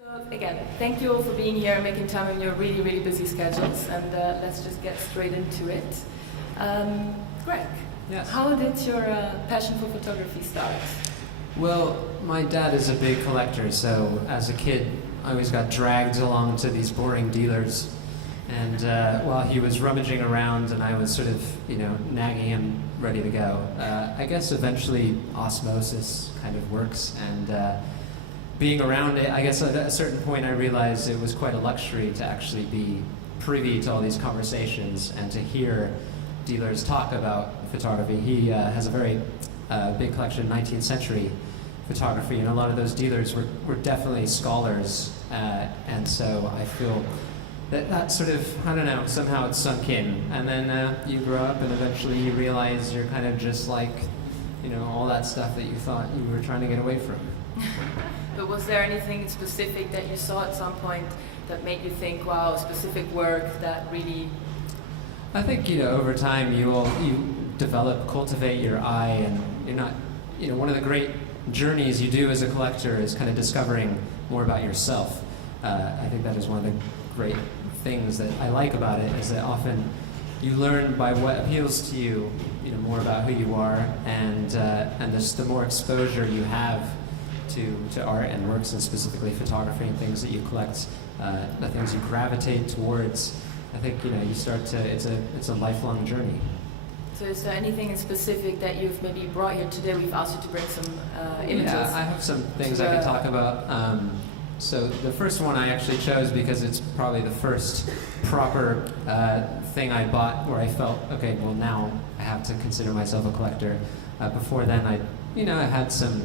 So again, thank you all for being here and making time in your really, really busy schedules. And let's just get straight into it. Greg, Yes. how did your passion for photography start? Well, my dad is a big collector, so as a kid, I always got dragged along to these boring dealers. And while he was rummaging around and I was sort of, nagging him ready to go, I guess eventually osmosis kind of works. And being around it, I guess at a certain point I realized it was quite a luxury to actually be privy to all these conversations and to hear dealers talk about photography. He has a very big collection of 19th century photography, and a lot of those dealers were definitely scholars, and so I feel that sort of, I don't know, somehow it sunk in. And then you grow up and eventually you realize you're kind of just like, all that stuff that you thought you were trying to get away from. But was there anything specific that you saw at some point that made you think, wow, specific work that really... I think, over time you cultivate your eye, and you're not, one of the great journeys you do as a collector is kind of discovering more about yourself. I think that is one of the great things that I like about it, is that often you learn by what appeals to you, more about who you are, and just the more exposure you have to art and works, and specifically photography and things that you collect, the things you gravitate towards. I think you start to. It's a lifelong journey. So is there anything in specific that you've maybe brought here today? We've asked you to bring some images. Yeah, I have some things I can talk about. So the first one I actually chose because it's probably the first proper thing I bought where I felt, okay, well now I have to consider myself a collector. Before then I had some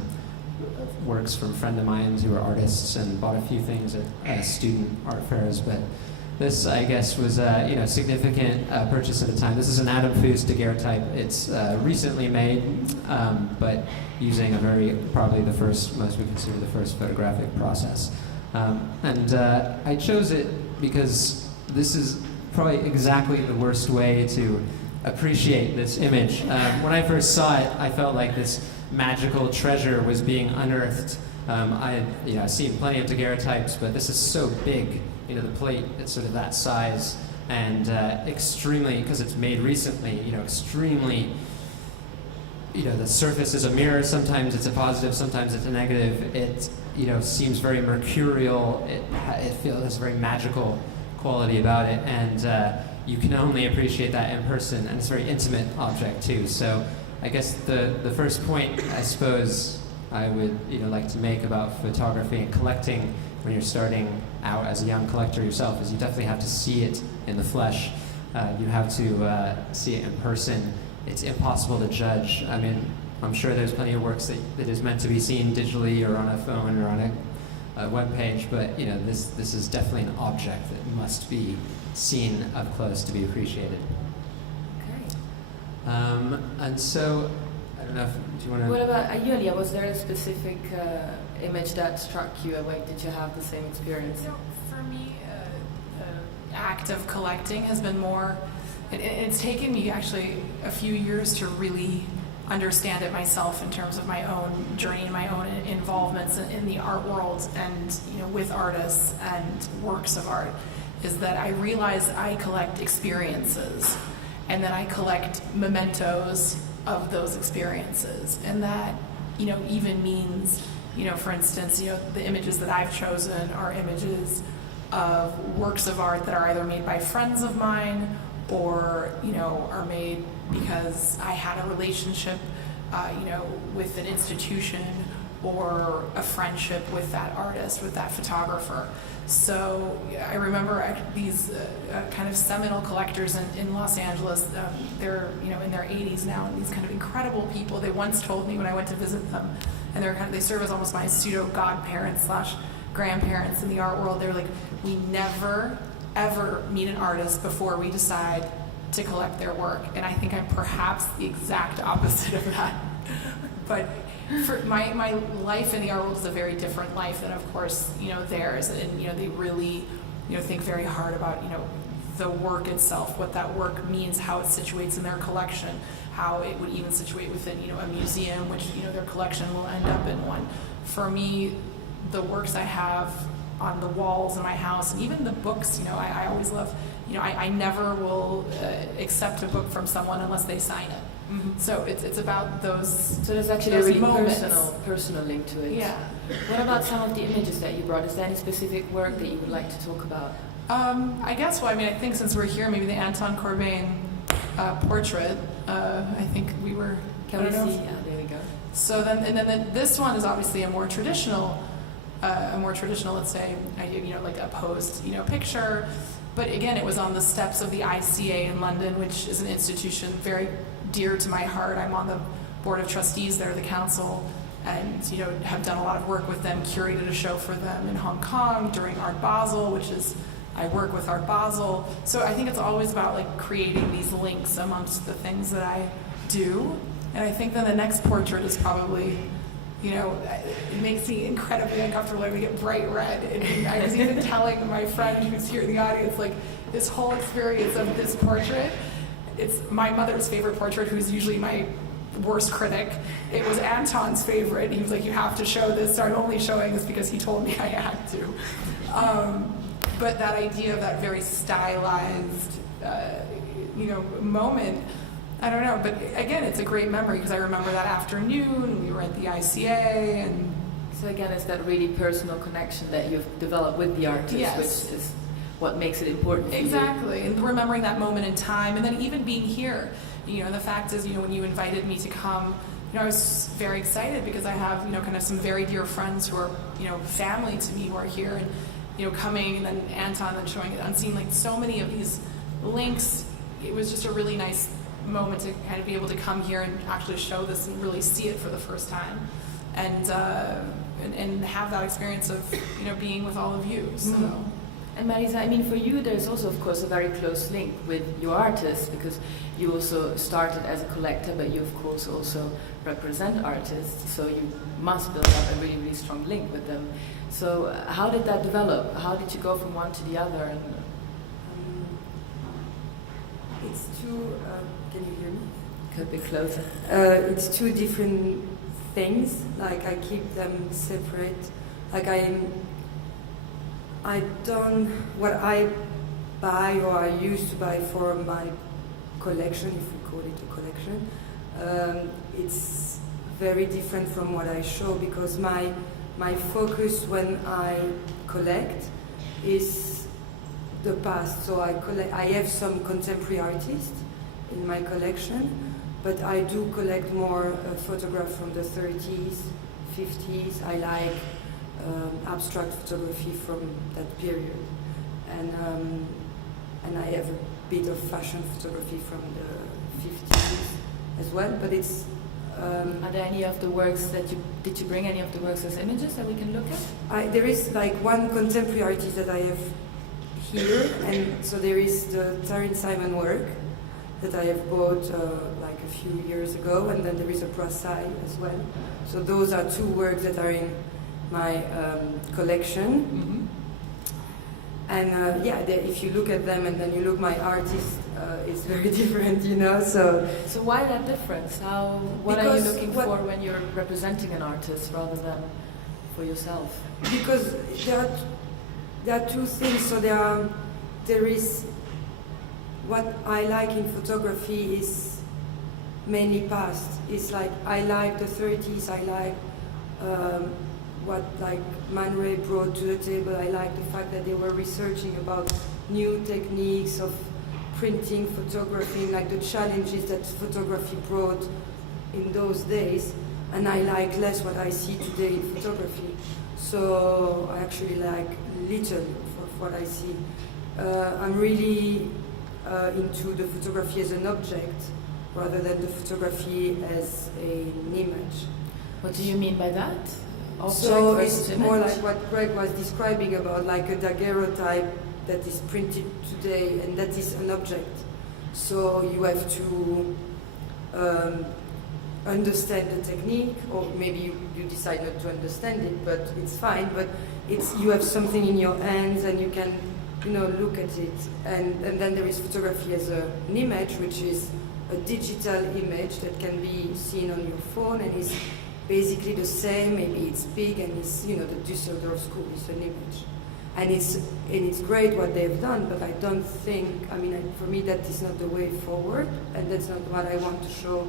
works from a friend of mine who were artists and bought a few things at student art fairs, but this, I guess, was a significant purchase at the time. This is an Adam Foos daguerreotype. It's recently made, but using probably the first, most we consider the first photographic process. And I chose it because this is probably exactly the worst way to appreciate this image. When I first saw it, I felt like this magical treasure was being unearthed. I've seen plenty of daguerreotypes, but this is so big. The plate, it's sort of that size, and extremely, because it's made recently, extremely, the surface is a mirror. Sometimes it's a positive, sometimes it's a negative. It, seems very mercurial. It feels a very magical quality about it, and you can only appreciate that in person, and it's a very intimate object too. So I guess the first point, I suppose, I would like to make about photography and collecting when you're starting out as a young collector yourself is you definitely have to see it in the flesh. You have to see it in person. It's impossible to judge. I mean, I'm sure there's plenty of works that is meant to be seen digitally or on a phone or on a web page, but this is definitely an object that must be seen up close to be appreciated. Okay. And so, I don't know if, do you want to... What about Alia? Was there a specific image that struck you? Did you have the same experience? For me, the act of collecting has been more... It's taken me actually a few years to really understand it myself in terms of my own journey and my own involvements in the art world and with artists and works of art, is that I realize I collect experiences and then I collect mementos of those experiences, and that even means for instance the images that I've chosen are images of works of art that are either made by friends of mine or are made because I had a relationship with an institution or a friendship with that artist, with that photographer. So I remember these kind of seminal collectors in Los Angeles. They're in their 80s now, and these kind of incredible people. They once told me when I went to visit them, and they serve as almost my pseudo godparents / grandparents in the art world. They're like, we never ever meet an artist before we decide to collect their work, and I think I'm perhaps the exact opposite of that. But for my life in the art world is a very different life than, of course, theirs, and they really think very hard about the work itself, what that work means, how it situates in their collection, how it would even situate within a museum, which their collection will end up in one. For me, the works I have on the walls in my house, and even the books. I always love. I never will accept a book from someone unless they sign it. Mm-hmm. So it's about those. So there's actually a those really moments. personal link to it. Yeah. What about some of the images that you brought? Is there any specific work that you would like to talk about? I guess. Well, I think since we're here, maybe the Anton Corbijn portrait. I think we were. Can we see? Yeah, there we go. So then this one is obviously a more traditional, let's say, like a posed, picture. But again, it was on the steps of the ICA in London, which is an institution very dear to my heart. I'm on the board of trustees there, the council, and have done a lot of work with them, curated a show for them in Hong Kong during Art Basel, which is, I work with Art Basel. So I think it's always about like creating these links amongst the things that I do. And I think then the next portrait is probably, it makes me incredibly uncomfortable. I get bright red. And I was even telling my friend who's here in the audience, like, this whole experience of this portrait, it's my mother's favorite portrait, who's usually my worst critic. It was Anton's favorite. He was like, you have to show this. So I'm only showing this because he told me I had to. But that idea of that very stylized, moment, I don't know, but again, it's a great memory because I remember that afternoon, we were at the ICA, and so again, it's that really personal connection that you've developed with the artist, yes. which is what makes it important for exactly, and remembering that moment in time, and then even being here. The fact is, when you invited me to come, I was very excited because I have, kind of some very dear friends who are, family to me who are here, and coming, and then Anton and showing it unseen, like so many of these links. It was just a really nice moment to kind of be able to come here and actually show this and really see it for the first time, and have that experience of being with all of you. So. Mm-hmm. And Marisa, for you, there's also, of course, a very close link with your artists because you also started as a collector, but you, of course, also represent artists. So you must build up a really, really strong link with them. So how did that develop? How did you go from one to the other? And it's two. Can you hear me? Could be closer. It's two different things. Like I keep them separate. Like I don't what I buy or I used to buy for my collection, if we call it a collection. It's very different from what I show because my focus when I collect is the past. So I have some contemporary artists in my collection, but I do collect more photographs from the 30s, 50s. I like abstract photography from that period, and I have a bit of fashion photography from the 50s as well. But it's are there any of the works did you bring any of the works as images that we can look at? There is like one contemporary artist that I have here, and so there is the Taryn Simon work that I have bought like a few years ago, and then there is a Brassai as well. So those are two works that are in my collection. Mm-hmm. And if you look at them and then you look my artist, it's very different, So why that difference? What are you because looking for when you're representing an artist rather than for yourself? Because there are two things. So there is what I like in photography is mainly past. It's like I like the 30s. I like what like Man Ray brought to the table. I like the fact that they were researching about new techniques of printing, photography, like the challenges that photography brought in those days. And I like less what I see today in photography. So I actually like little of what I see. I'm really into the photography as an object rather than the photography as an image. What do you mean by that? So it's more like what Gregg was describing about like a daguerreotype that is printed today, and that is an object. So you have to understand the technique, or maybe you decide not to understand it, but it's fine. But you have something in your hands, and you can look at it. And then there is photography as an image, which is a digital image that can be seen on your phone and is basically the same. Maybe it's big and it's the Düsseldorf school is an image. and it's great what they've done, but I don't think, for me that is not the way forward, and that's not what I want to show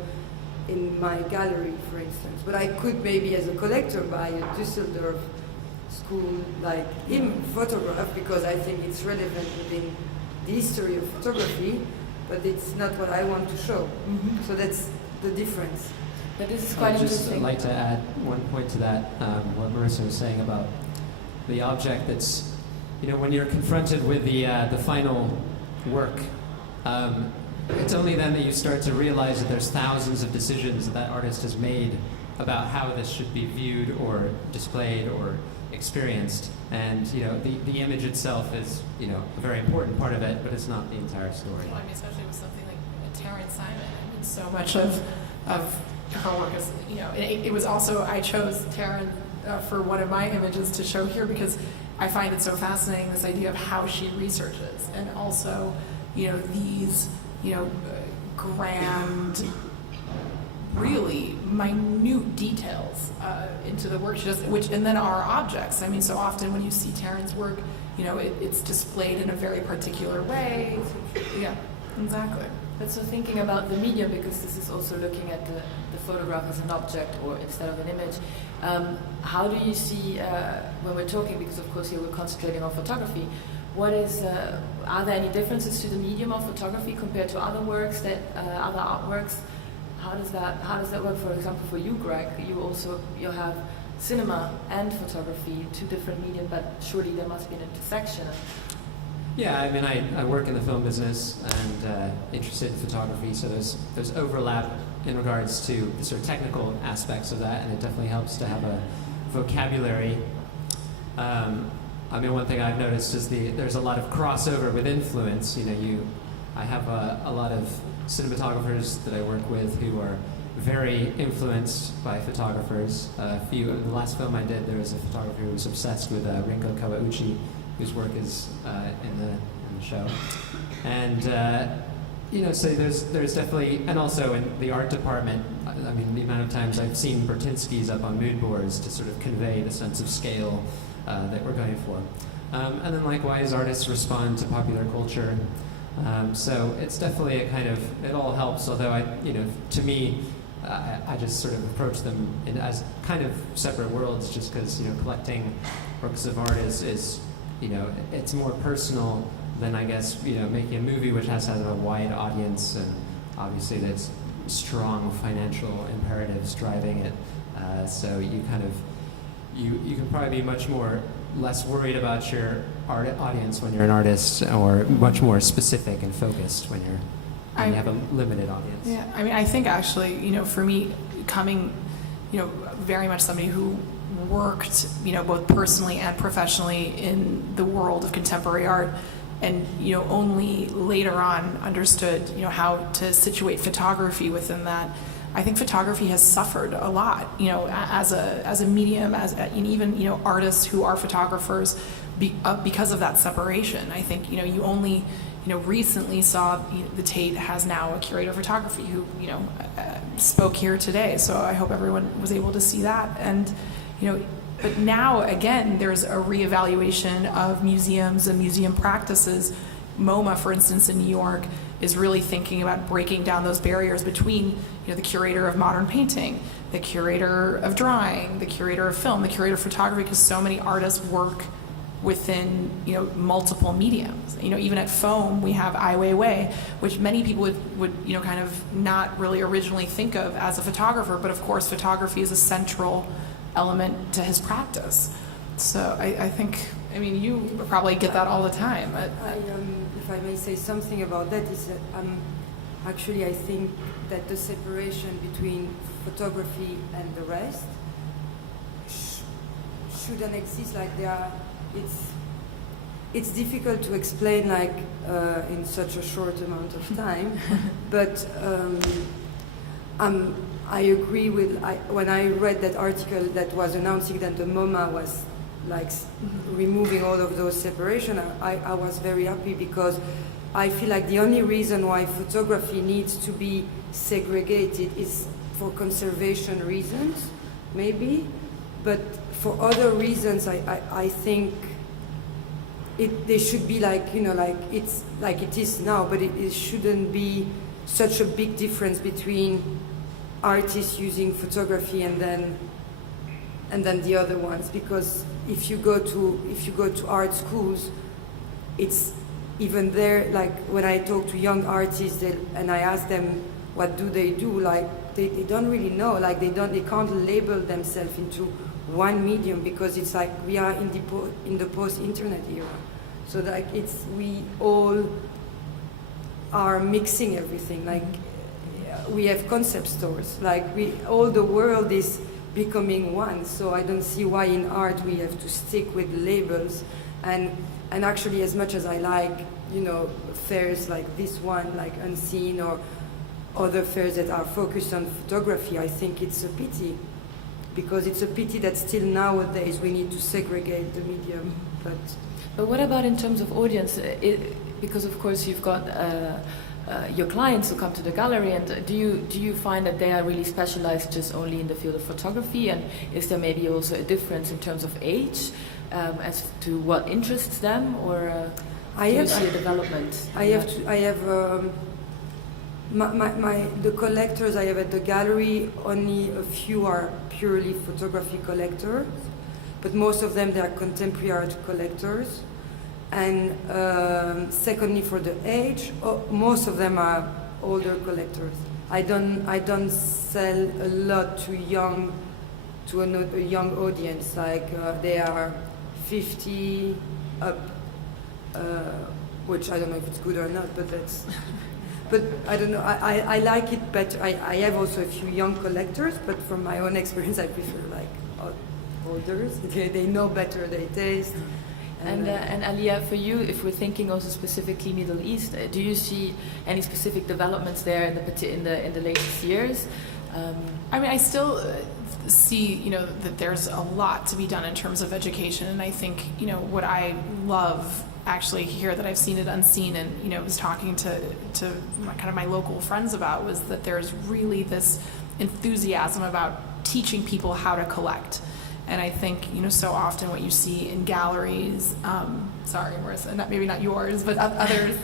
in my gallery, for instance. But I could maybe, as a collector, buy a Düsseldorf school like him photograph, because I think it's relevant within the history of photography, but it's not what I want to show. So that's the difference. But this is quite interesting. I'd like to add one point to that, what Marisa was saying about the object that's, when you're confronted with the final work, it's only then that you start to realize that there's thousands of decisions that artist has made about how this should be viewed or displayed or experienced. And the image itself is a very important part of it, but it's not the entire story. Well, especially with something like Terrence Simon, so much of her work is it was also, I chose Terrence for one of my images to show here because I find it so fascinating, this idea of how she researches, and also these grand, really minute details into the work she does, and then our objects. So often when you see Terrence's work, it's displayed in a very particular way. Yeah, exactly. But so thinking about the medium, because this is also looking at the photograph as an object or instead of an image, how do you see, when we're talking, because of course here we're concentrating on photography, are there any differences to the medium of photography compared to other works, other artworks? How does that work? For example, for you, Gregg, you have cinema and photography, two different mediums, but surely there must be an intersection. Yeah, I work in the film business and interested in photography, so there's overlap in regards to the sort of technical aspects of that, and it definitely helps to have a vocabulary. One thing I've noticed is there's a lot of crossover with influence. I have a lot of cinematographers that I work with who are very influenced by photographers. The last film I did, there was a photographer who was obsessed with Ringo Kawauchi, whose work is in the show. And so there's definitely, and also in the art department, the amount of times I've seen Bertinsky's up on mood boards to sort of convey the sense of scale that we're going for. And then likewise, artists respond to popular culture. So it's definitely a kind of, it all helps, although to me, I just sort of approach them as kind of separate worlds, just because, collecting works of art is it's more personal than, I guess, making a movie which has a wide audience, and obviously there's strong financial imperatives driving it. So you kind of, you can probably be less worried about your audience when you're an artist, or much more specific and focused when you have a limited audience. Yeah, I think actually, for me, coming, very much somebody who worked, both personally and professionally in the world of contemporary art, and only later on understood, how to situate photography within that. I think photography has suffered a lot, as a medium, and even artists who are photographers, because of that separation. I think you only recently saw the Tate has now a curator of photography who spoke here today. So I hope everyone was able to see that. And but now again, there's a reevaluation of museums and museum practices. MoMA, for instance, in New York, is really thinking about breaking down those barriers between the curator of modern painting, the curator of drawing, the curator of film, the curator of photography, because so many artists work within multiple mediums. Even at Foam we have Ai Weiwei, which many people would kind of not really originally think of as a photographer, but of course photography is a central element to his practice. So I think, you probably get that all the time. If I may say something about that, is that actually I think that the separation between photography and the rest shouldn't exist. Like it's difficult to explain in such a short amount of time, but I agree with, when I read that article that was announcing that the MoMA was removing all of those separation, I was very happy, because I feel like the only reason why photography needs to be segregated is for conservation reasons, maybe, but for other reasons I think they should be like, like it's like it is now, but it shouldn't be such a big difference between artists using photography and then the other ones, because if you go to art schools, it's even there. Like when I talk to young artists and I ask them what do they do, like they don't really know, like they can't label themselves into one medium, because it's like we are in the post-internet era, so like we all are mixing everything. Like we have concept stores, like all the world is becoming one. So I don't see why in art we have to stick with labels. And actually, as much as I like, fairs like this one, like Unseen, or other fairs that are focused on photography, I think it's a pity, because it's a pity that still nowadays we need to segregate the medium. But what about in terms of audience? Because of course you've got your clients who come to the gallery, and do you find that they are really specialized just only in the field of photography, and is there maybe also a difference in terms of age as to what interests them, or do you see a development? The collectors I have at the gallery, only a few are purely photography collectors, but most of them, they are contemporary art collectors. And secondly, for the age, most of them are older collectors. I don't sell a lot to a young audience. Like they are 50 up, which I don't know if it's good or not, but that's. But I don't know. I like it better. I have also a few young collectors, but from my own experience, I prefer like older. They know better their taste. And Alia, for you, if we're thinking also specifically Middle East, do you see any specific developments there in the latest years? I mean, I still see, that there's a lot to be done in terms of education, and I think, what I love actually here that I've seen it Unseen, and was talking to my local friends about, was that there's really this enthusiasm about teaching people how to collect. And I think, so often what you see in galleries, sorry, Marisa, maybe not yours, but others,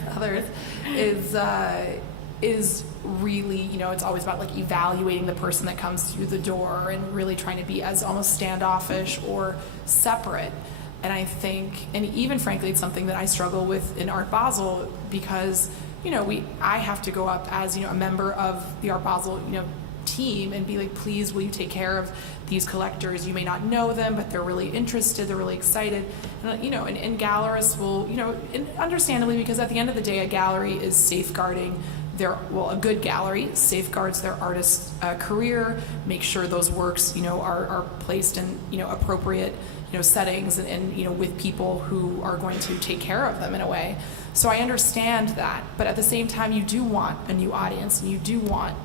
is really, it's always about like evaluating the person that comes through the door and really trying to be as almost standoffish or separate. And I think, and even frankly, it's something that I struggle with in Art Basel, because, I have to go up as, a member of the Art Basel, team and be like, please, will you take care of these collectors? You may not know them, but they're really interested, they're really excited. And, and gallerists will, and understandably, because at the end of the day, a gallery is safeguarding a good gallery safeguards their artist's career, make sure those works, are placed in, appropriate, settings and with people who are going to take care of them in a way. So I understand that, but at the same time, you do want a new audience, and you do want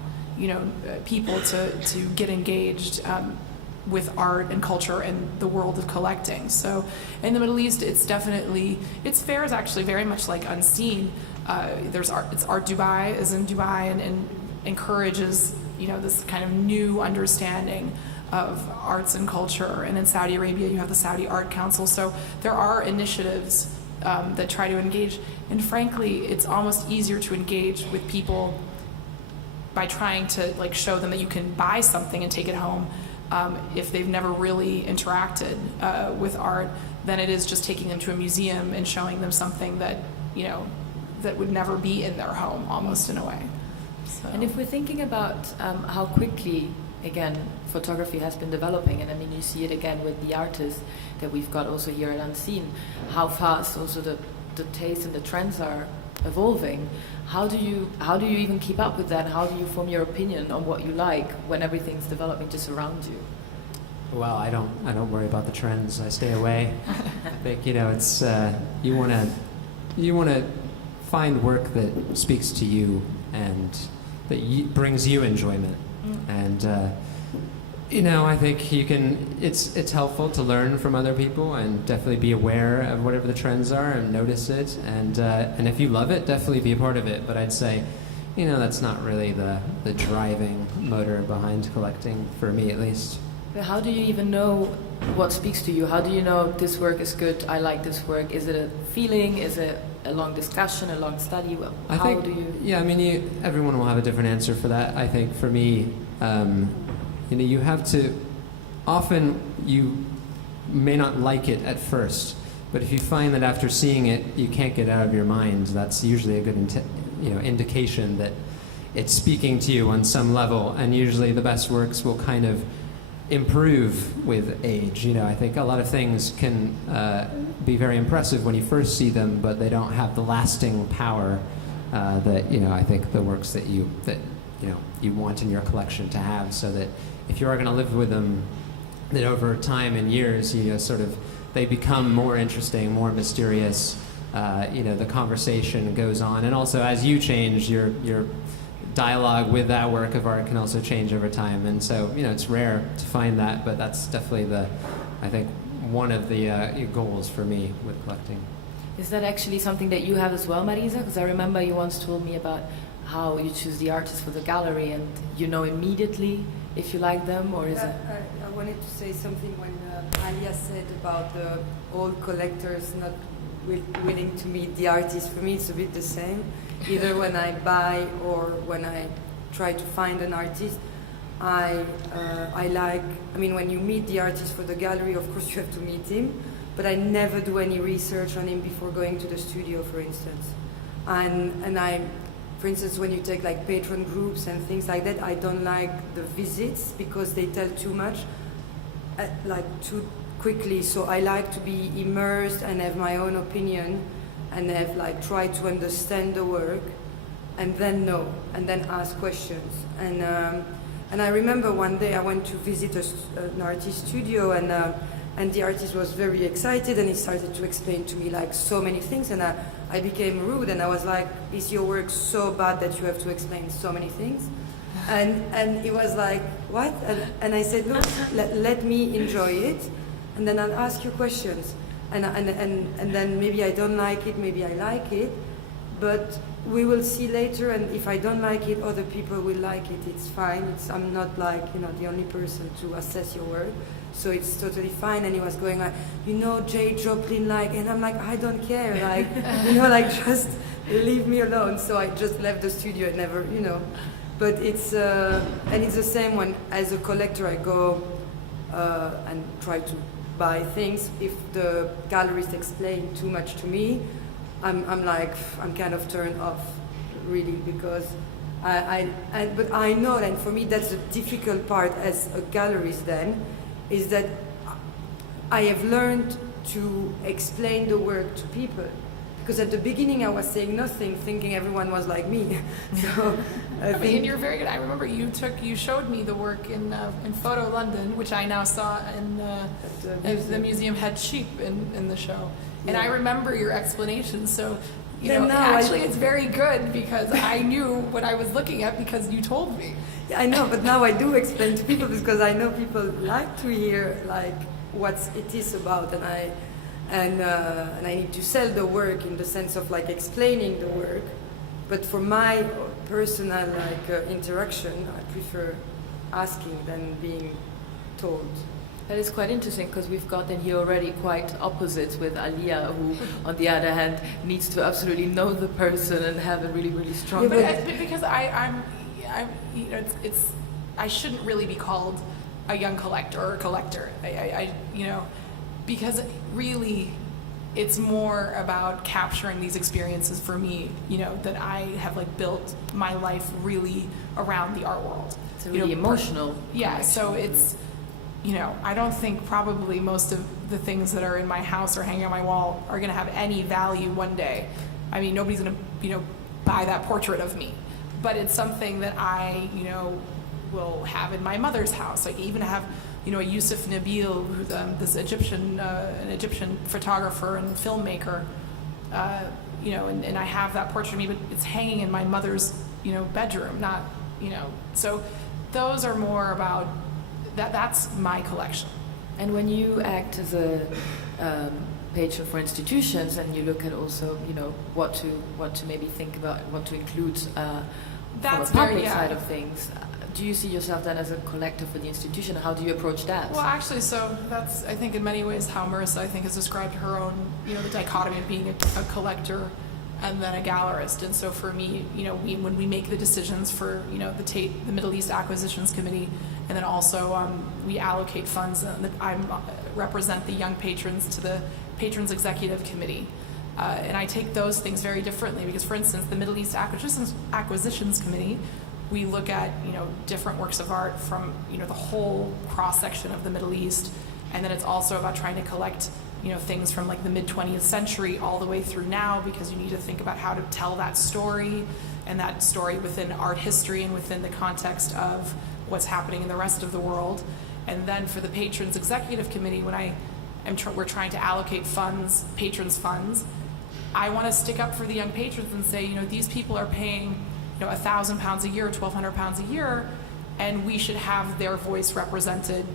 people to get engaged with art and culture and the world of collecting. So in the Middle East, its fair is actually very much like Unseen. It's Art Dubai is in Dubai and encourages this kind of new understanding of arts and culture. And in Saudi Arabia, you have the Saudi Art Council. So there are initiatives that try to engage. And frankly, it's almost easier to engage with people by trying to show them that you can buy something and take it home if they've never really interacted with art, than it is just taking them to a museum and showing them something that that would never be in their home, almost in a way. So. And if we're thinking about how quickly, again, photography has been developing, and I mean you see it again with the artists that we've got also here at Unseen, how fast also the taste and the trends are evolving. How do you even keep up with that? How do you form your opinion on what you like when everything's developing just around you? Well, I don't worry about the trends. I stay away. I think it's you want to find work that speaks to you and that brings you enjoyment. And I think you can. It's helpful to learn from other people and definitely be aware of whatever the trends are and notice it. And if you love it, definitely be a part of it. But I'd say, that's not really the driving motor behind collecting, for me at least. But how do you even know what speaks to you? How do you know this work is good? I like this work. Is it a feeling? Is it a long discussion, a long study? Well, how do you? Yeah, I mean, everyone will have a different answer for that. I think for me, you have to. Often you may not like it at first, but if you find that after seeing it you can't get out of your mind, that's usually a good indication that it's speaking to you on some level. And usually the best works will kind of improve with age. I think a lot of things can be very impressive when you first see them, but they don't have the lasting power that I think the works that you want in your collection to have. So that if you are going to live with them, that over time and years, sort of they become more interesting, more mysterious. The conversation goes on, and also as you change, your dialogue with that work of art can also change over time. And so, it's rare to find that, but that's definitely I think one of the goals for me with collecting. Is that actually something that you have as well, Marisa? Because I remember you once told me about how you choose the artist for the gallery, and you know immediately if you like them, or is it? I wanted to say something when Alia said about the old collectors not willing to meet the artist. For me, it's a bit the same. Either when I buy or when I try to find an artist, when you meet the artist for the gallery, of course you have to meet him, but I never do any research on him before going to the studio, for instance. For instance, when you take like patron groups and things like that, I don't like the visits because they tell too much, too quickly. So I like to be immersed and have my own opinion, and have try to understand the work, and then know, and then ask questions. And I remember one day I went to visit an artist studio, and the artist was very excited, and he started to explain to me so many things, and I became rude, and I was like, is your work so bad that you have to explain so many things? And he was like, what? And I said, look, let me enjoy it, and then I'll ask you questions. And then maybe I don't like it, maybe I like it, but we will see later, and if I don't like it, other people will like it. It's fine. I'm not the only person to assess your work, so it's totally fine. And he was going J. Joplin and I'm like, I don't care, just leave me alone. So I just left the studio and never, but it's and it's the same when as a collector I go and try to buy things. If the gallerist explain too much to me, I'm kind of turned off, really, because but I know, and for me that's the difficult part as a gallerist then, is that I have learned to explain the work to people. Because at the beginning I was saying nothing, thinking everyone was like me. So and you're very good. I remember you showed me the work in Photo London, which I now saw in the museum had sheep in the show. And I remember your explanation. So it's very good because I knew what I was looking at because you told me. Yeah, I know, but now I do explain to people because I know people like to hear what it is about, and I need to sell the work in the sense of explaining the work. But for my personal interaction, I prefer asking than being told. That is quite interesting because we've gotten here already quite opposites with Alia, who, on the other hand, needs to absolutely know the person and have a really, really strong. Yeah, but because I'm I shouldn't really be called a young collector or a collector. Because really, it's more about capturing these experiences for me. That I have built my life really around the art world. It's a really emotional. Yeah, connection. so it's. I don't think probably most of the things that are in my house or hanging on my wall are going to have any value one day. I mean, nobody's going to, buy that portrait of me. But it's something that I, will have in my mother's house. I even have, a Yusuf Nabil, who's this an Egyptian photographer and filmmaker, and I have that portrait of me, but it's hanging in my mother's, bedroom, not, So those are more about... That's my collection. And when you act as a patron for institutions, and you look at also, what to maybe think about, what to include from the public side of things, do you see yourself then as a collector for the institution? How do you approach that? Well, actually, so that's, I think, in many ways how Marisa, I think, has described her own, the dichotomy of being a collector and then a gallerist. And so for me, when we make the decisions for, the Middle East Acquisitions Committee, and then also we allocate funds, I represent the young patrons to the Patrons Executive Committee. And I take those things very differently because, for instance, the Middle East Acquisitions Committee, we look at different works of art from the whole cross section of the Middle East, and then it's also about trying to collect things from like the mid 20th century all the way through now, because you need to think about how to tell that story, and that story within art history and within the context of what's happening in the rest of the world. And then for the Patrons Executive Committee, when we're trying to allocate funds, patrons funds, I want to stick up for the young patrons and say, these people are paying £1,000 a year, £1,200 a year, and we should have their voice represented,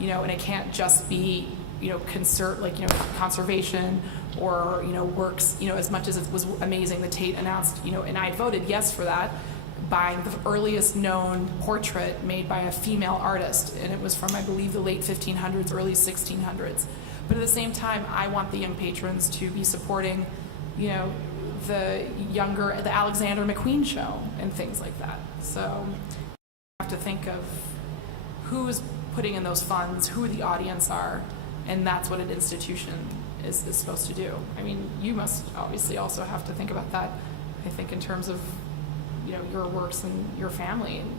and it can't just be, conservation or, works, as much as it was amazing that Tate announced, and I voted yes for that, buying the earliest known portrait made by a female artist, and it was from, I believe, the late 1500s, early 1600s. But at the same time, I want the young patrons to be supporting, the Alexander McQueen show and things like that. So you have to think of who's putting in those funds, who the audience are, and that's what an institution is supposed to do. I mean, you must obviously also have to think about that, I think, in terms of, your works and your family. And,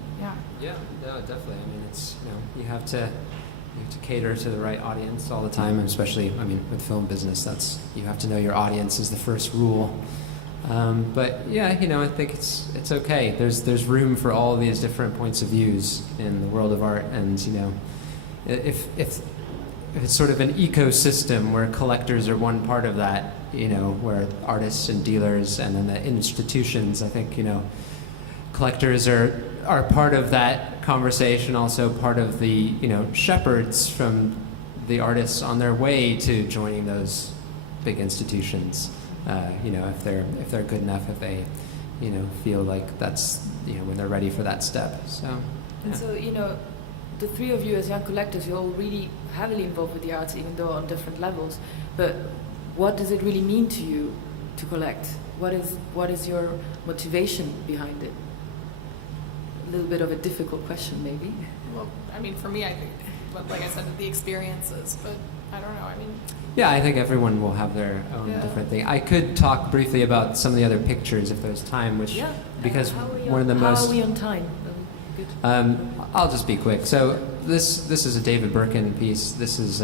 Yeah, no, definitely. I mean, it's, you have to cater to the right audience all the time, and especially, with film business, you have to know your audience is the first rule. But yeah, I think it's okay. There's room for all these different points of views in the world of art, and if it's sort of an ecosystem where collectors are one part of that, where artists and dealers and then the institutions, I think, collectors are part of that conversation, also part of the, shepherds from the artists on their way to joining those big institutions. If they're good enough, if they, feel like that's, when they're ready for that step. So. Yeah. And so, the three of you as young collectors, you're all really heavily involved with the arts, even though on different levels. But what does it really mean to you to collect? What is your motivation behind it? A little bit of a difficult question, maybe. Well, for me, I think, like I said, the experiences, but I don't know, Yeah, I think everyone will have their own different thing. I could talk briefly about some of the other pictures if there's time, because one of the most... How are we on time? Good. I'll just be quick. So this is a David Birkin piece. This is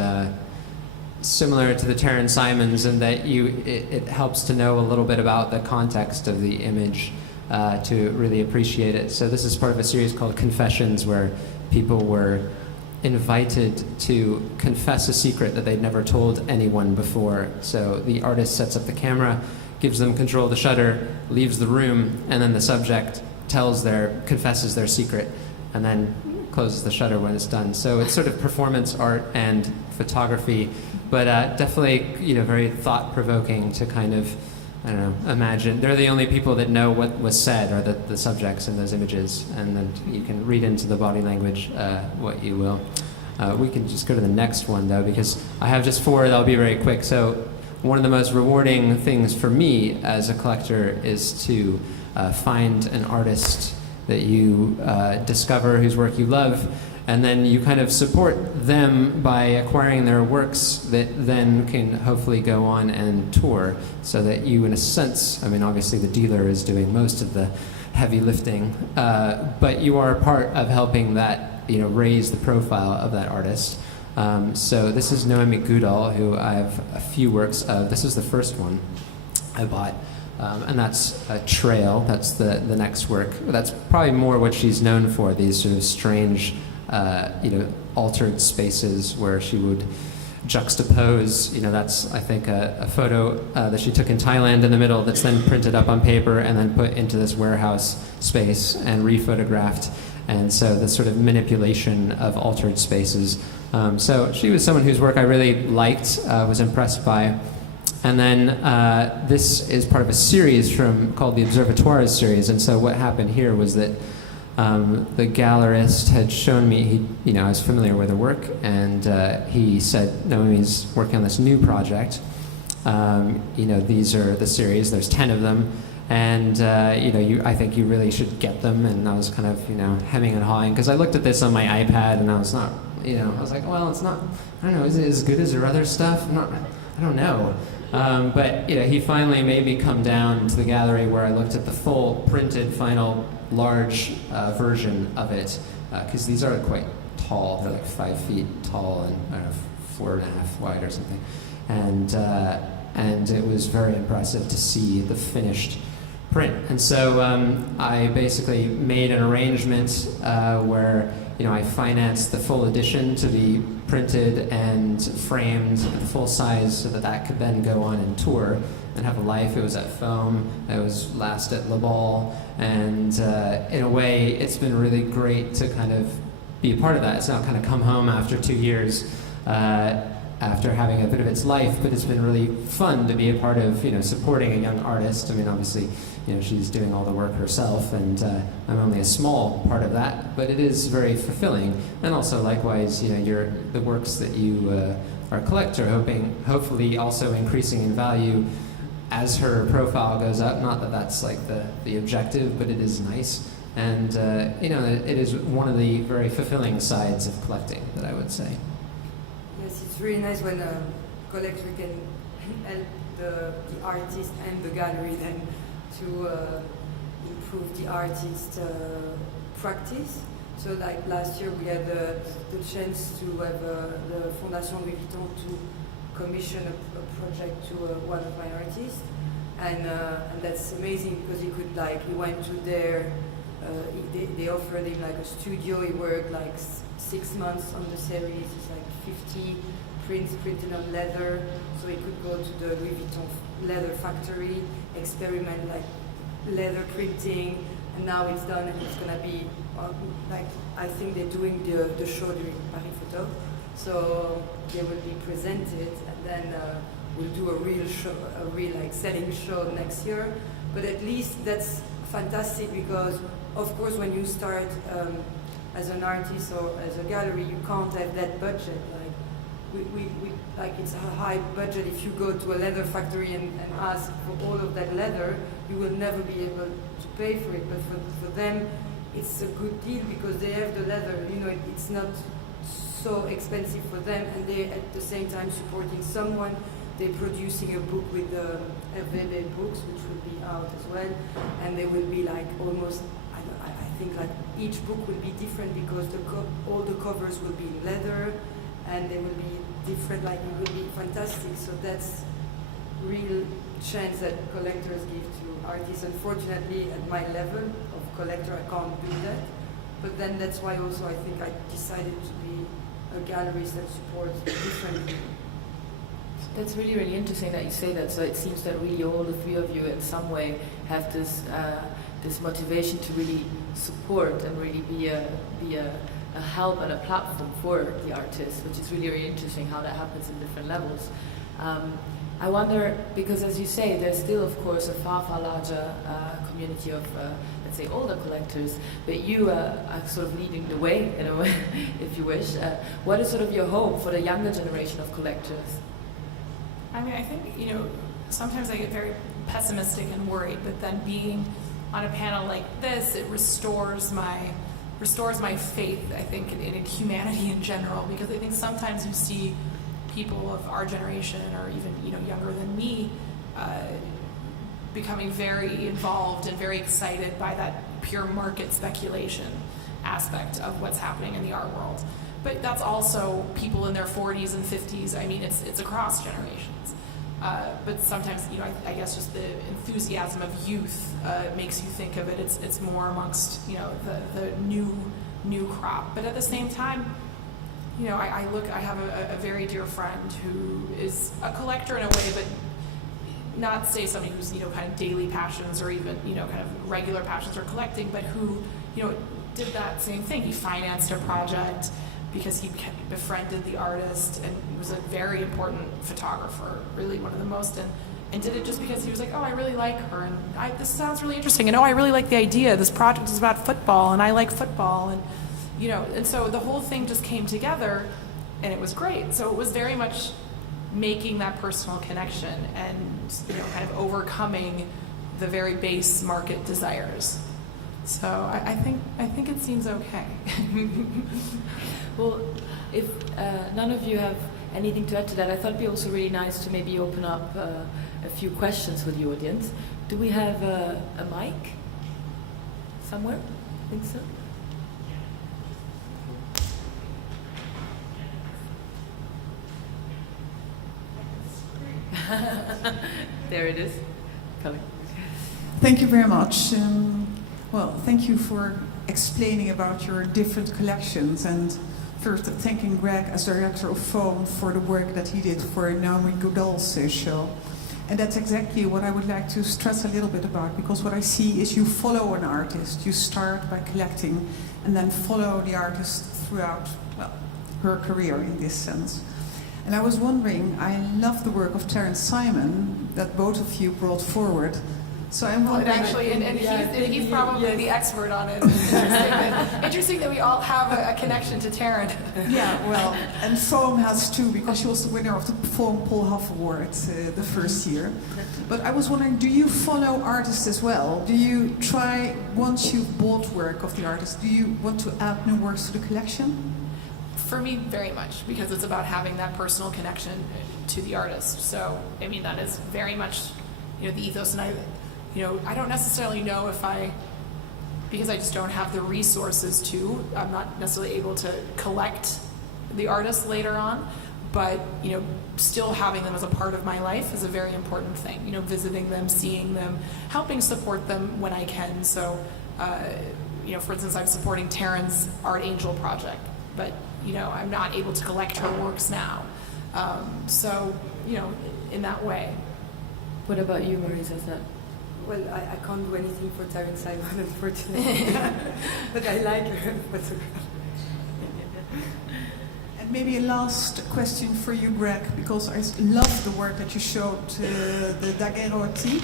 similar to the Terrence Simons in that it helps to know a little bit about the context of the image to really appreciate it. So this is part of a series called Confessions, where people were invited to confess a secret that they'd never told anyone before. So the artist sets up the camera, gives them control of the shutter, leaves the room, and then the subject confesses their secret, and then closes the shutter when it's done. So it's sort of performance art and photography, but definitely, very thought-provoking to kind of, imagine. They're the only people that know what was said, or the subjects in those images, and then you can read into the body language what you will. We can just go to the next one, though, because I have just 4 that'll be very quick. So one of the most rewarding things for me as a collector is to find an artist that you discover whose work you love, and then you kind of support them by acquiring their works that then can hopefully go on and tour, so that you, in a sense, obviously the dealer is doing most of the heavy lifting, but you are a part of helping that, raise the profile of that artist. So this is Noemi Goodall, who I have a few works of. This is the first one I bought. And that's a Trail. That's the next work. That's probably more what she's known for, these sort of strange, altered spaces where she would juxtapose. That's, I think, a photo that she took in Thailand in the middle that's then printed up on paper and then put into this warehouse space and rephotographed. And so the sort of manipulation of altered spaces. So she was someone whose work I really liked, was impressed by. And then this is part of a series called the Observatoires series. And so what happened here was that the gallerist had shown me, I was familiar with her work, and he said, Naomi's working on this new project. These are the series, there's 10 of them, and I think you really should get them. And I was kind of, hemming and hawing, because I looked at this on my iPad, and I was not, I was like, well, it's not, I don't know, is it as good as her other stuff? I don't know. But he finally made me come down to the gallery where I looked at the full printed final large version of it, because these are quite tall. They're like 5 feet tall and I don't know, 4.5 wide or something. And it was very impressive to see the finished print. And so I basically made an arrangement where I financed the full edition to be printed and framed the full size so that could then go on and tour and have a life. It was at Foam, it was last at La Ball, and in a way it's been really great to kind of be a part of that. It's now kind of come home after 2 years after having a bit of its life, but it's been really fun to be a part of supporting a young artist. I mean, obviously she's doing all the work herself, and I'm only a small part of that, but it is very fulfilling. And also, likewise, the works that you are a collector, hopefully also increasing in value as her profile goes up. Not that that's like the objective, but it is nice. And it is one of the very fulfilling sides of collecting that I would say. Yes, it's really nice when a collector can help the artist and the gallery then to improve the artist's practice. So like last year we had the chance to have the Fondation Louis Vuitton to commission a project to one of my artists, and that's amazing because he went to their they offered him like a studio. He worked like 6 months on the series. It's like 50 prints printed on leather, so he could go to the Louis Vuitton leather factory, experiment like leather printing, and now it's done and it's gonna be I think they're doing the show during Paris Photo, so they will be presented, and then we'll do a real show, a real like selling show next year. But at least that's fantastic because of course when you start as an artist or as a gallery, you can't have that budget. We like it's a high budget. If you go to a leather factory and ask for all of that leather, you will never be able to pay for it. But for them, it's a good deal because they have the leather. It's not so expensive for them, and they at the same time supporting someone. They're producing a book with FVB books, which will be out as well, and they will be like almost. I think like each book will be different because all the covers will be in leather, and they will be different. Like it will be fantastic. So that's real chance that collectors give to artists. Unfortunately, at my level of collector, I can't do that. But then that's why also I think I decided to be a gallerist that supports differently. That's really, really interesting that you say that. So it seems that really all the three of you in some way have this this motivation to really support and really be a help and a platform for the artist, which is really, really interesting how that happens in different levels. I wonder, because as you say, there's still, of course, a far, far larger community of, let's say, older collectors, but you are sort of leading the way, in a way, if you wish. What is sort of your hope for the younger generation of collectors? I mean, I think, sometimes I get very pessimistic and worried, but then being on a panel like this, it restores my faith, I think, in humanity in general, because I think sometimes you see people of our generation or even younger than me becoming very involved and very excited by that pure market speculation aspect of what's happening in the art world. But that's also people in their 40s and 50s. I mean, it's across generations. But sometimes, I guess just the enthusiasm of youth makes you think of it. It's more amongst, the new crop. But at the same time, I have a very dear friend who is a collector in a way, but not say somebody who's, kind of daily passions or even, kind of regular passions are collecting, but who, did that same thing. He financed a project because he befriended the artist and was a very important photographer, really one of the most. and did it just because he was like, oh, I really like her, and this sounds really interesting, and oh, I really like the idea. This project is about football, and I like football, and and so the whole thing just came together, and it was great. So it was very much making that personal connection and kind of overcoming the very base market desires. So I think it seems okay. Well, if none of you have anything to add to that, I thought it'd be also really nice to maybe open up a few questions with the audience. Do we have a mic somewhere? I think so. There it is. Coming. Thank you very much. Well, thank you for explaining about your different collections, and first thanking Gregg as director of Foam for the work that he did for Naomi Goodall's show. And that's exactly what I would like to stress a little bit about, because what I see is you follow an artist. You start by collecting and then follow the artist throughout, well, her career in this sense. And I was wondering, I love the work of Terence Simon that both of you brought forward. So I'm wondering... Actually, and he's probably the expert on it. Interesting that we all have a connection to Terence. Yeah, well, and Foam has too, because she was the winner of the Foam Paul Huff Award the first year. But I was wondering, do you follow artists as well? Do you try, once you've bought work of the artist, do you want to add new works to the collection? For me, very much, because it's about having that personal connection to the artist. So, I mean, that is very much, the ethos. And I don't necessarily know if because I just don't have the resources to, I'm not necessarily able to collect the artists later on, but, still having them as a part of my life is a very important thing. Visiting them, seeing them, helping support them when I can. So, for instance, I'm supporting Terrence's Art Angel project, but I'm not able to collect her works now. So, in that way. What about you, Marisa? Well, I can't do anything for Terence Simon, unfortunately. But I like her. And maybe a last question for you, Gregg, because I love the work that you showed, the daguerreotype.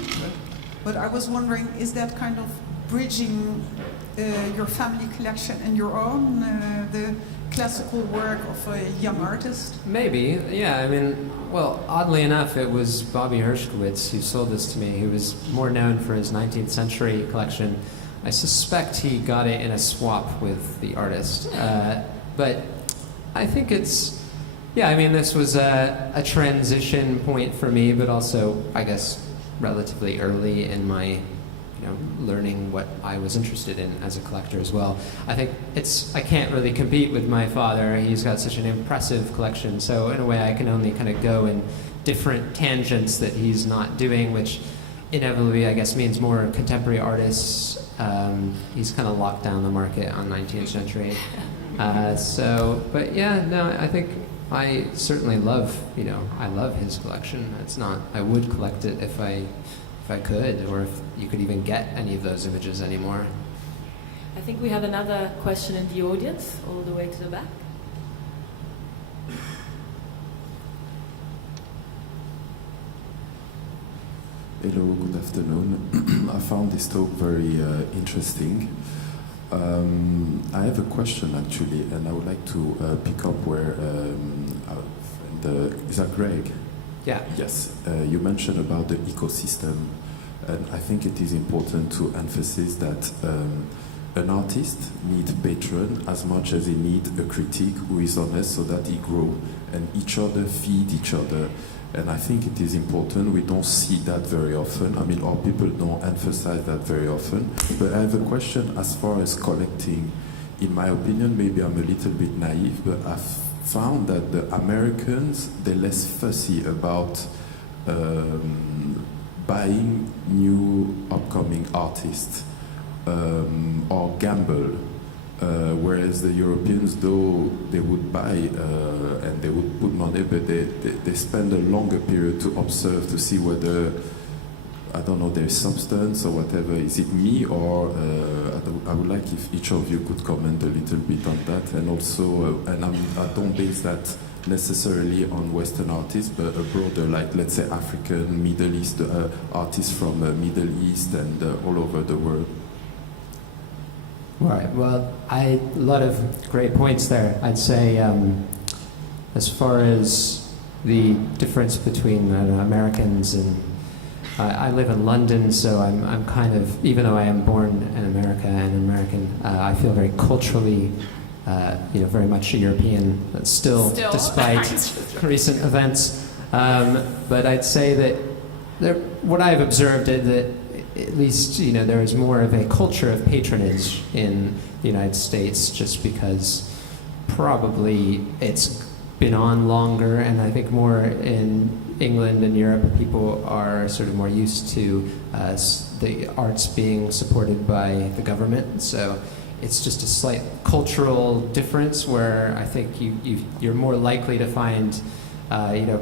But I was wondering, is that kind of bridging your family collection and your own, the classical work of a young artist? Maybe, yeah. I mean, well, oddly enough, it was Bobby Hershkowitz who sold this to me. He was more known for his 19th century collection. I suspect he got it in a swap with the artist. But I think it's, yeah, I mean, this was a transition point for me, but also, I guess, relatively early in my learning what I was interested in as a collector as well. I think I can't really compete with my father. He's got such an impressive collection, so in a way I can only kind of go in different tangents that he's not doing, which inevitably I guess means more contemporary artists. He's kind of locked down the market on 19th century. But yeah, no, I think I certainly love, I love his collection. It's not, I would collect it if I could, or if you could even get any of those images anymore. I think we have another question in the audience, all the way to the back. Hello, good afternoon. I found this talk very interesting. I have a question actually, and I would like to pick up where, is that Gregg? Yeah. Yes, you mentioned about the ecosystem, and I think it is important to emphasize that an artist needs patron as much as he needs a critic who is honest, so that he grow and each other feed each other. And I think it is important. We don't see that very often. I mean, our people don't emphasize that very often. But I have a question as far as collecting. In my opinion, maybe I'm a little bit naive, but I've found that the Americans, they're less fussy about buying new upcoming artists or gamble, whereas the Europeans, though they would buy and they would put money, but they spend a longer period to observe, to see whether, I don't know, there's substance or whatever. Is it me, or I would like if each of you could comment a little bit on that. And also, I don't base that necessarily on Western artists, but a broader, like let's say African, Middle East artists from Middle East and all over the world. Right. Well, a lot of great points there. I'd say, as far as the difference between Americans and I live in London, so I'm kind of, even though I am born in America and an American, I feel very culturally, very much a European. Still. Despite recent events. But I'd say that what I've observed is that at least, there is more of a culture of patronage in the United States, just because probably it's been on longer, and I think more in England and Europe, people are sort of more used to the arts being supported by the government. So it's just a slight cultural difference where I think you're more likely to find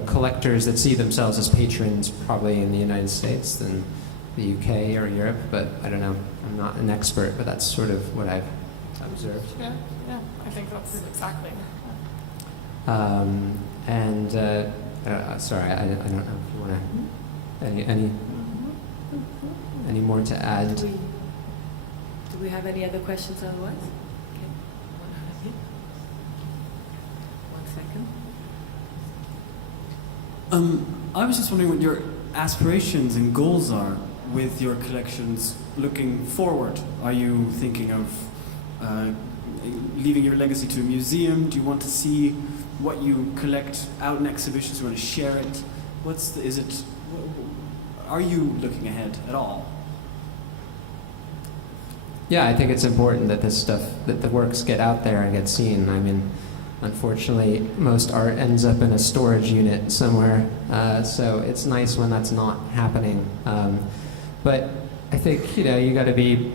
collectors that see themselves as patrons probably in the United States than the UK or Europe, but I don't know. I'm not an expert, but that's sort of what I've observed. Yeah, I think that's exactly. Sorry, I don't know if you want to any more to add. Do we have any other questions otherwise? Okay. One second. I was just wondering what your aspirations and goals are with your collections looking forward. Are you thinking of leaving your legacy to a museum? Do you want to see what you collect out in exhibitions? Do you want to share it? Are you looking ahead at all? Yeah, I think it's important that that the works get out there and get seen. I mean, unfortunately, most art ends up in a storage unit somewhere, so it's nice when that's not happening. But I think, you got to be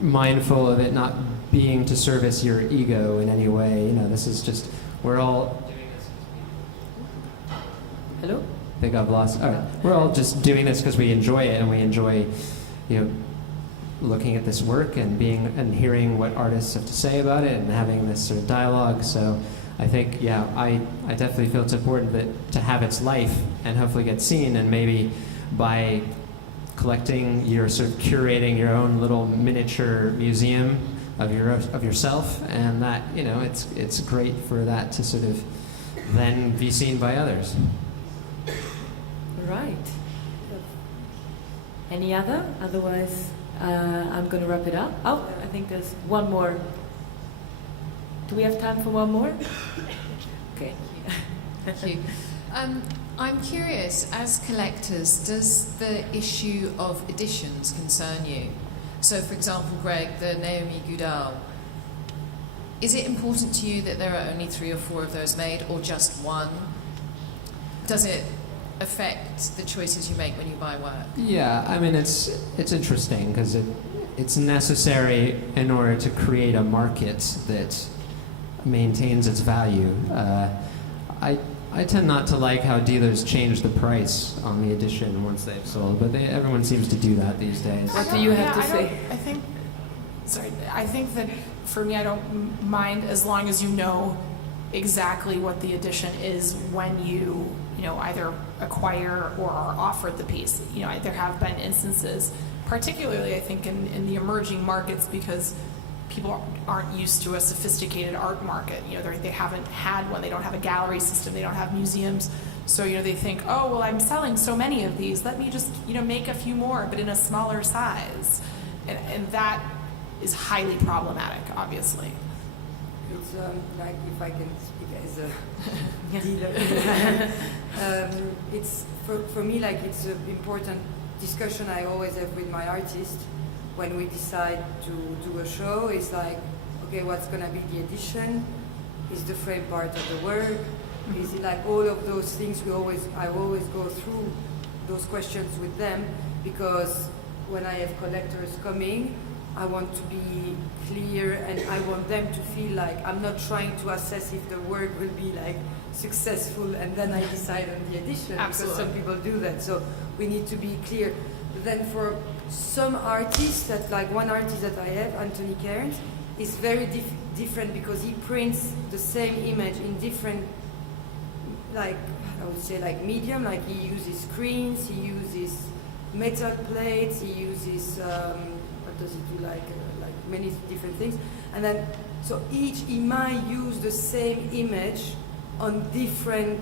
mindful of it not being to service your ego in any way. This is just, we're all doing this. Hello? I think I've lost. All right. We're all just doing this because we enjoy it, and we enjoy, looking at this work and hearing what artists have to say about it and having this sort of dialogue. So I think, I definitely feel it's important to have its life and hopefully get seen, and maybe by collecting, you're sort of curating your own little miniature museum of yourself, and that it's great for that to sort of then be seen by others. Right. Any other? Otherwise, I'm going to wrap it up. Oh, I think there's one more. Do we have time for one more? Okay. Thank you. I'm curious, as collectors, does the issue of editions concern you? So, for example, Gregg, the Naomi Goodall, is it important to you that there are only 3 or 4 of those made, or just one? Does it affect the choices you make when you buy work? Yeah, I mean, it's interesting because it's necessary in order to create a market that maintains its value. I tend not to like how dealers change the price on the edition once they've sold, but everyone seems to do that these days. What do you have to say? I think that for me, I don't mind as long as you know exactly what the edition is when you either acquire or are offered the piece. There have been instances, particularly I think in the emerging markets, because people aren't used to a sophisticated art market. They haven't had one. They don't have a gallery system. They don't have museums. So they think, oh well, I'm selling so many of these. Let me just make a few more, but in a smaller size, and that is highly problematic, obviously. It's like, if I can speak as a dealer, it's for me, like, it's an important discussion I always have with my artist when we decide to do a show. Is like, okay, what's going to be the edition? Is the frame part of the work? Is it like all of those things? I always go through those questions with them, because when I have collectors coming, I want to be clear, and I want them to feel like I'm not trying to assess if the work will be like successful and then I decide on the edition. Absolutely. Because some people do that. So we need to be clear. But then for some artists, like one artist that I have, Anthony Cairns, is very different, because he prints the same image in different like, I would say, like medium. Like he uses screens, he uses metal plates, he uses what does he do? Like many different things. And then so he might use the same image on different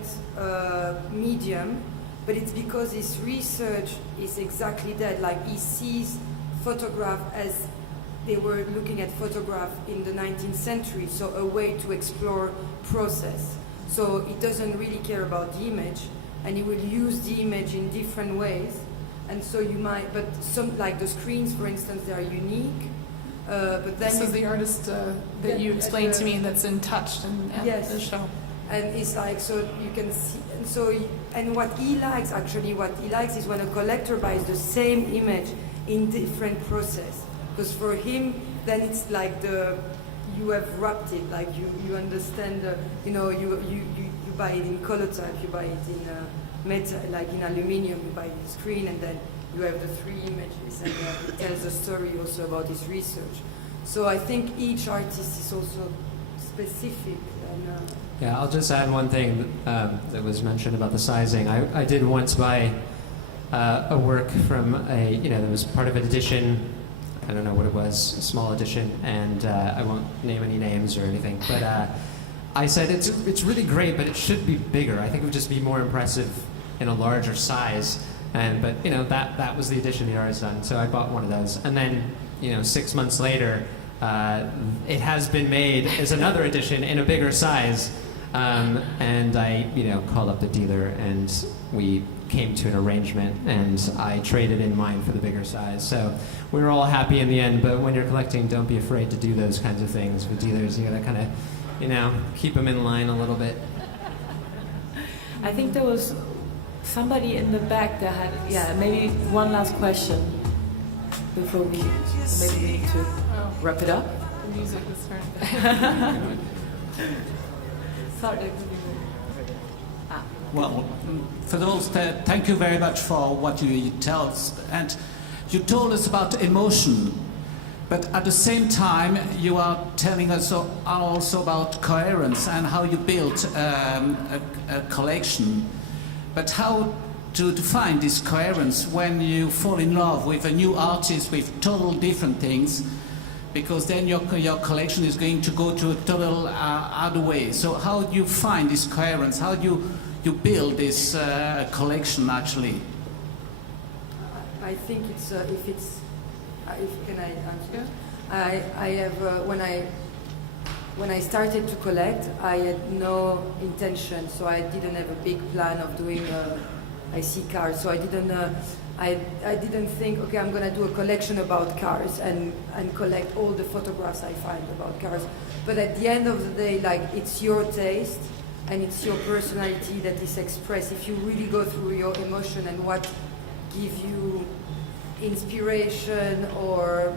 medium, but it's because his research is exactly that. Like he sees photograph as they were looking at photograph in the 19th century, so a way to explore process. So he doesn't really care about the image, and he will use the image in different ways. And so you might, but some, like the screens, for instance, they are unique. But then This is the artist that you explained to me that's in Touched and yes. the show. And it's like, so you can see, and so, and what he likes is when a collector buys the same image in different process. Because for him, then it's like you have wrapped it, like you understand, you buy it in color type, you buy it in metal, like in aluminium, you buy it in screen, and then you have the three images, and it tells a story also about his research. So I think each artist is also specific. And, yeah, I'll just add one thing that was mentioned about the sizing. I did once buy a work from that was part of an edition. I don't know what it was, a small edition, and I won't name any names or anything. But I said it's really great, but it should be bigger. I think it would just be more impressive in a larger size. But that was the edition the artist done. So I bought one of those, and then 6 months later, it has been made as another edition in a bigger size. And I called up the dealer, and we came to an arrangement, and I traded in mine for the bigger size. So we were all happy in the end. But when you're collecting, don't be afraid to do those kinds of things with dealers. You gotta kind of, keep them in line a little bit. I think there was somebody in the back that had, maybe one last question before maybe we need to wrap it up. The music is starting. Sorry. Well, for those, thank you very much for what you tell us. And you told us about emotion, but at the same time, you are telling us also about coherence and how you build a collection. But how to find this coherence when you fall in love with a new artist with total different things? Because then your collection is going to go to a total other way. So how do you find this coherence? How do you build this collection actually? I think it's can I answer? I have when I started to collect, I had no intention, so I didn't have a big plan of doing IC cars. So I didn't think, okay, I'm gonna do a collection about cars and collect all the photographs I find about cars. But at the end of the day, like, it's your taste and it's your personality that is expressed. If you really go through your emotion and what gives you inspiration or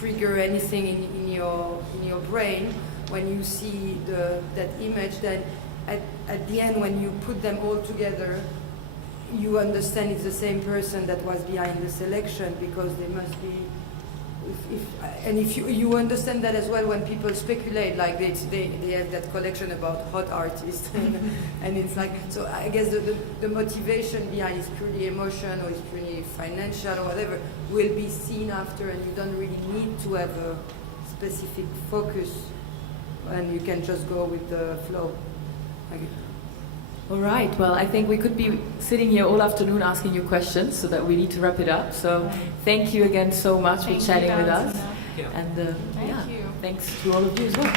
trigger anything in your brain, when you see that image, then at the end, when you put them all together, you understand it's the same person that was behind the selection, because they must be. If you understand that as well when people speculate, like they have that collection about hot artists, and it's like, so I guess the motivation behind is purely emotion or is purely financial or whatever will be seen after, and you don't really need to have a specific focus, and you can just go with the flow. All right. Well, I think we could be sitting here all afternoon asking you questions, so that we need to wrap it up. So thank you again so much for chatting with us. Thank you. And Thank you. thanks to all of you as well.